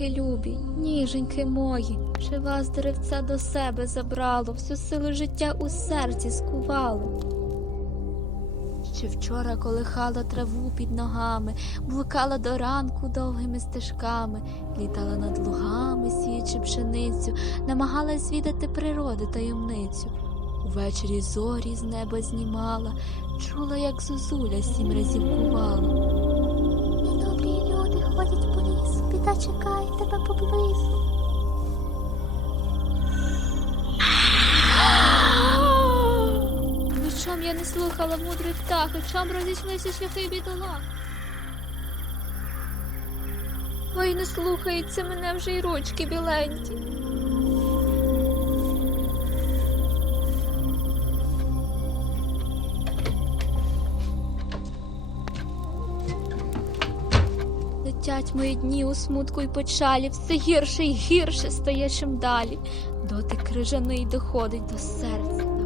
Дітоньки любі, ніженьки мої, чи вас деревця до себе забрало, всю силу життя у серці скувало. Ще вчора колихала траву під ногами, блукала до ранку довгими стежками, літала над лугами, сіючи пшеницю, намагалась звідати природи таємницю. Увечері зорі з неба знімала, чула, як зозуля сім разів кувала. Лісу, чекаю тебе поблизу. Ну чом я не слухала мудрих птах, і чом розійшлися шляхи бідола. Ой, не слухається мене вже й ручки біленькі. Летять мої дні у смутку й печалі, все гірше й гірше стає чим далі. Дотик крижаний доходить до серця.